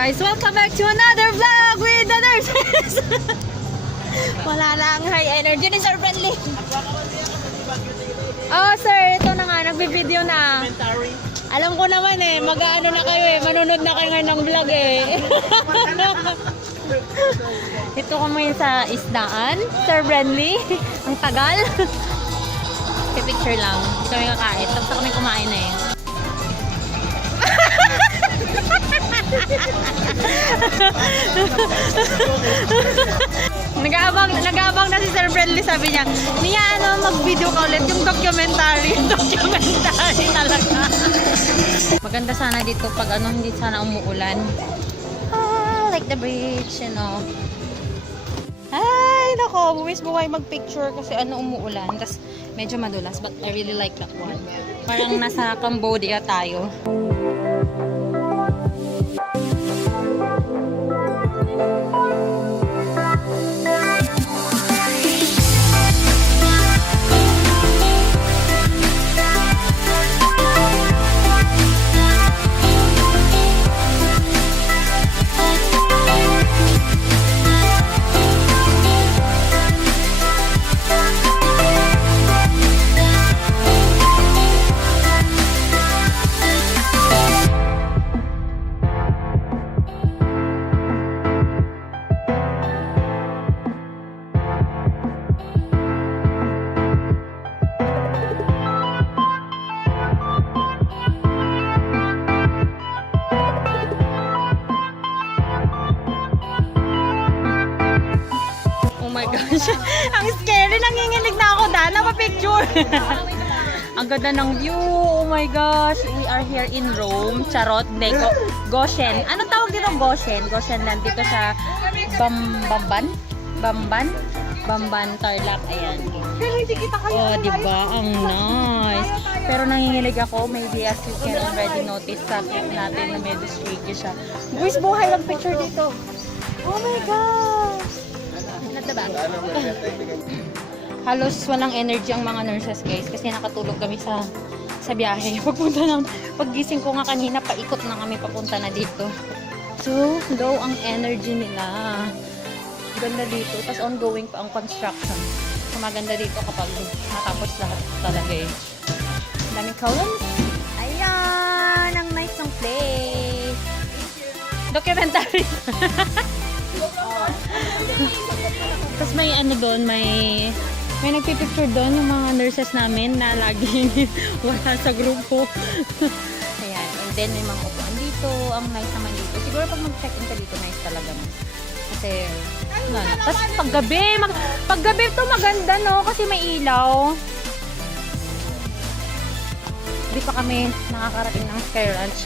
guys, welcome back to another vlog with the nurses. Wala lang high energy ni Sir Friendly. Oh sir, ito na nga, nagbe-video na. Alam ko naman eh, mag-ano na kayo eh, manunod na kayo ngayon ng vlog eh. Ito kami sa isdaan, Sir Friendly. Ang tagal. Picture lang, hindi kami kakain, tapos kami kumain na eh. Nag-aabang na si Sir Friendly, sabi niya, Mia, mag-video ka ulit yung documentary talaga. Maganda sana dito pag hindi sana umuulan. Like the bridge, you know. Ay, nako, buwis buhay mag-picture kasi umuulan, tas medyo madulas, but I really like that one. Parang nasa Cambodia tayo. Ang scary, nanginginig na ako, Dana, pa-picture. Ang ganda ng view, oh my gosh. We are here in Rome, Charot, Goshen. Ano tawag dito Goshen? Goshen land dito sa Bamban, Tarlac, ayan. Pero hindi kita kaya. Oh, diba? Ang nice. Pero nanginginig ako, maybe as you can already notice sa clip natin na medyo shaky siya. Guys, buhay lang picture dito. Oh my gosh. Diba? Halos walang energy ang mga nurses guys kasi nakatulog kami sa biyahe. Paggising ko nga kanina, paikot na kami papunta na dito. So, low ang energy nila. Ganda dito. Tapos ongoing pa ang construction. So, maganda dito kapag natapos lahat talaga eh. Daming columns. Ayan! Ang nice ng place. Documentary. Tapos may doon, may nagpipicture doon yung mga nurses namin na lagi wala sa grupo. Ayan. And then may mga upuan dito. Ang nice naman dito. Siguro pag mag-check-in ka dito, nice talaga. Kasi, tapos paggabi to maganda no, kasi may ilaw. Hindi pa kami nakakarating ng Sky Ranch.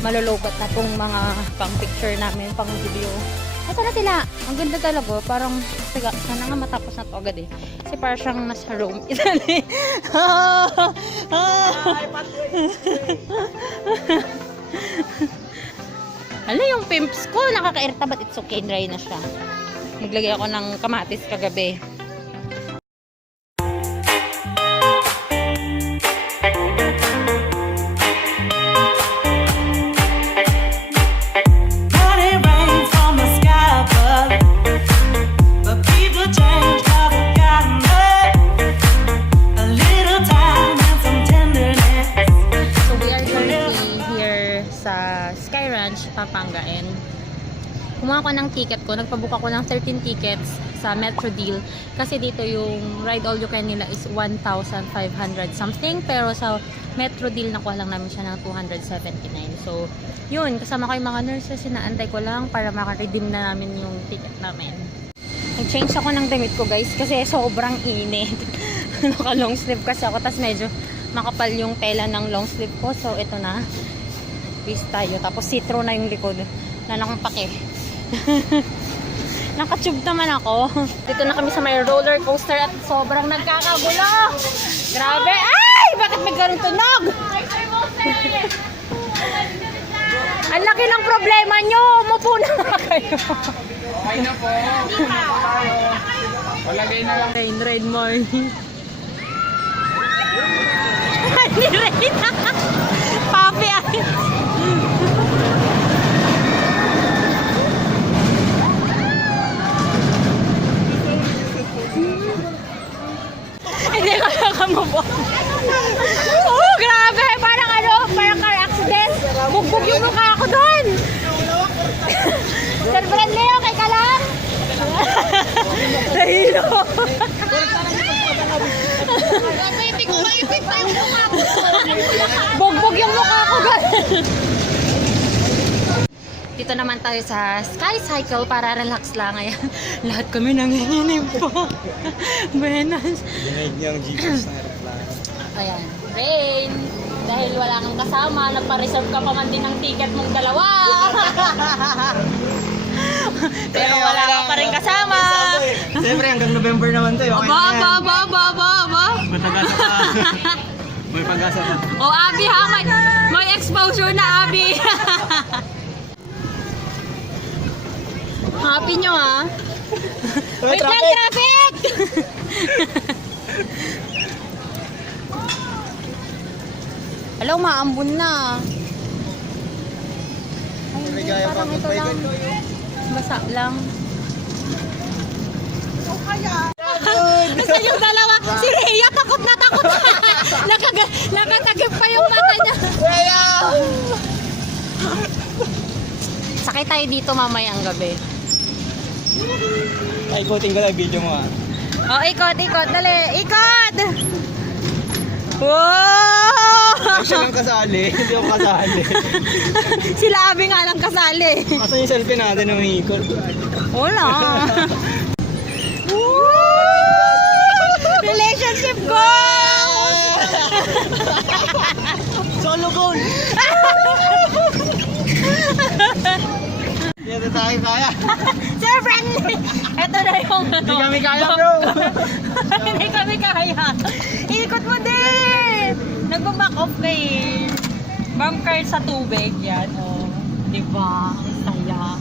Malulubat na tong mga pang-picture namin, pang-video. Asa na sila? Ang ganda talaga. Parang, sana nga matapos na to agad eh. Kasi parang siyang nasa Rome, Italy. Hala, yung pimps ko, nakaka-irita, but it's okay, dry na siya. Naglagay ako ng kamatis kagabi. Pampanga, and kumuha ko ng ticket ko, nagpabook ako ng 13 tickets sa Metro Deal kasi dito yung ride all you can nila is 1,500 something, pero sa Metro Deal nakuha lang namin siya ng 279. So yun, kasama ko yung mga nurses, inaantay ko lang para makaredeem na namin yung ticket namin. Nag-change ako ng damit ko guys kasi sobrang init. Naka long sleeve kasi ako, tas medyo makapal yung tela ng long sleeve ko, so ito na bis tayo. Tapos citro na yung likod na nakampake. Nakatube naman ako. Dito na kami sa may roller coaster at sobrang nagkakagulo. Grabe. Ay! Bakit may ganun tunog? Ang laki ng problema nyo. Umupo na kayo. Okay na po. Walagay na lang. Rain morning. Ni Rain. Papi ay. Dito naman tayo sa Sky Cycle para relax lang. Ayan. Lahat kami nanginginig po. Buenas. Dinaig niya ang GPS ng aeroplano. Ayan. Rain. Dahil wala kang kasama, nagpa-reserve ka pa man din ng ticket mong dalawa. Pero wala ka pa rin kasama. Siyempre, hanggang November naman to. Okay na yan. Aba. May pag-asa pa. May pag-asa pa. Oh, Abby ha, may exposure na, Abby. Happy nyo ha. Wait lang, traffic! Hello, maambun na. Ay, hindi, Ligaya pa, parang ito goodbye, lang. goodbye. Basa lang. Basta yung dalawa, si Rhea takot na takot. Nakatagip pa yung mata niya. Sakay tayo dito mamayang gabi. Ay, ikutin ko lang video mo ah. Oh, ikot, dali, ikot! Wow! Ay, siya lang kasali. Hindi ako kasali. Sila Abby nga lang kasali. Asan yung selfie natin ng ikot? Wala. Woo! Relationship goals! Solo goal! Hindi na tayo kaya. Sir Friendly! Ito na yung Hindi kami kaya, bro. Hindi kami kaya. Ikot mo din! Nag-back off ka eh. Bump car sa tubig yan. Oh. Diba? Ang saya.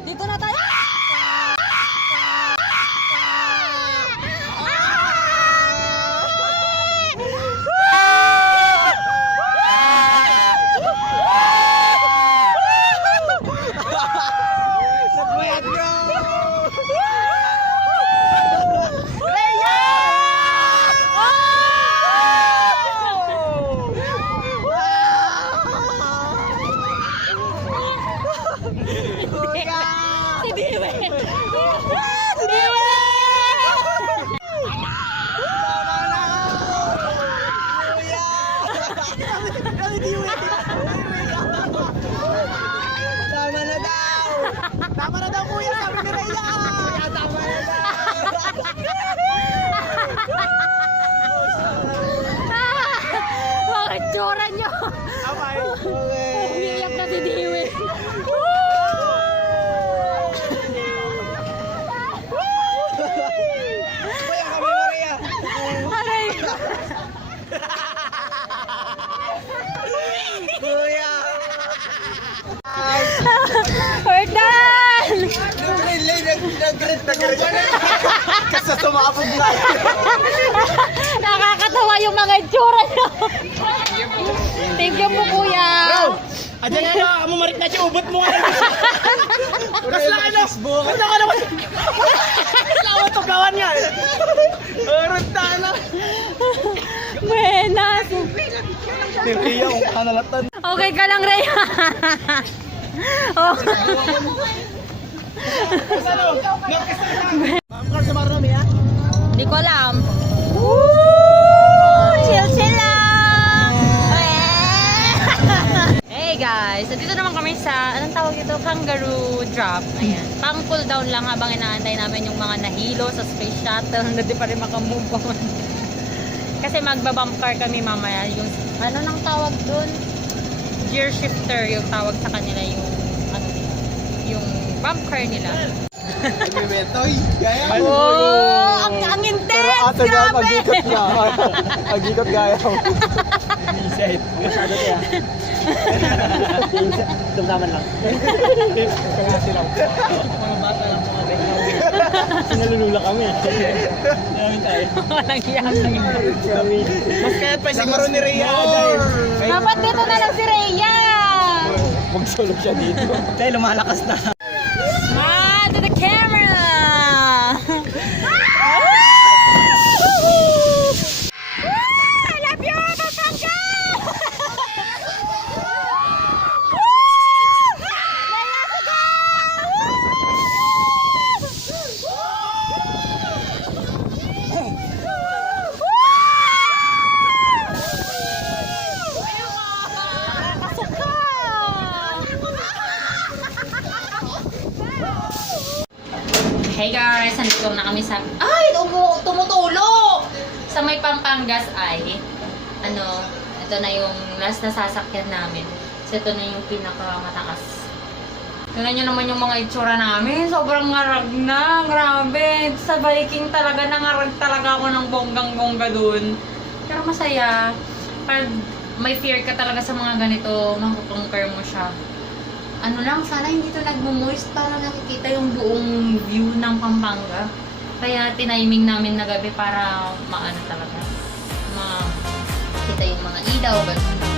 Dito na tayo. Nagbayad, bro! Si Diwe! Tama na daw! Tama na daw, kuya! Sabi ni Rhea! Kuya, tama na daw! Bakit tsura nyo? Okay. Umiiyak na si Diwe. Kuya, kami Maria! Aray! Kuya! We're done! Nag-grit kasi sumabog na. Nakakatawa yung mga itsura nyo. Thank you po, kuya. Ayan na, marit na siya, ubot mo nga. Kas lang ano? Kas lang ano? Kas lang ano gawan niya. Urot na na. Buenas. Tiriya kung kanalatan. Okay ka lang, Rhea. Oh. Kasano? Ma'am Carl, sa marami ha? Hindi ko alam. Chill lang. Hey guys, so dito naman kami sa, anong tawag ito? Kangaroo drop. Ayan. Pang cool down lang habang inaantay namin yung mga nahilo sa space shuttle. Hindi pa rin makamove on. Kasi magbabump car kami mamaya. Yung, ano nang tawag dun? Gear shifter yung tawag sa kanila, yung ano nila, yung bump car nila. Nagmimetoy. Gaya. Oh, ang intense! Grabe! Agikot gaya. Dahil, masyado siya. Dumdaman lang. Kalasi lang. Mga bata lang mga tayo. Sinalulula kami. Namin tayo. Walang iyak. Mas kaya pa siguro ni Rhea. Dahil, Dapat dito na lang si Rhea! mag-solo siya dito. Dahil lumalakas na. Smile to the camera! I love you, Pampanga! Hey guys, nandito na kami sa... Ay! Tumutulo! Sa may Pampangas ay, ito na yung last na sasakyan namin. So ito na yung pinakamatakas. Tingnan nyo naman yung mga itsura namin. Sobrang ngarag na. Grabe. Sa biking talaga, nangarag talaga ako ng bonggang-bongga dun. Pero masaya. Pag may fear ka talaga sa mga ganito, makukonquer mo siya. Ano lang, sana hindi to nagmo-moist para nakikita yung buong view ng Pampanga. Kaya tiniming namin na gabi para maano talaga. Makita yung mga ilaw, ganun.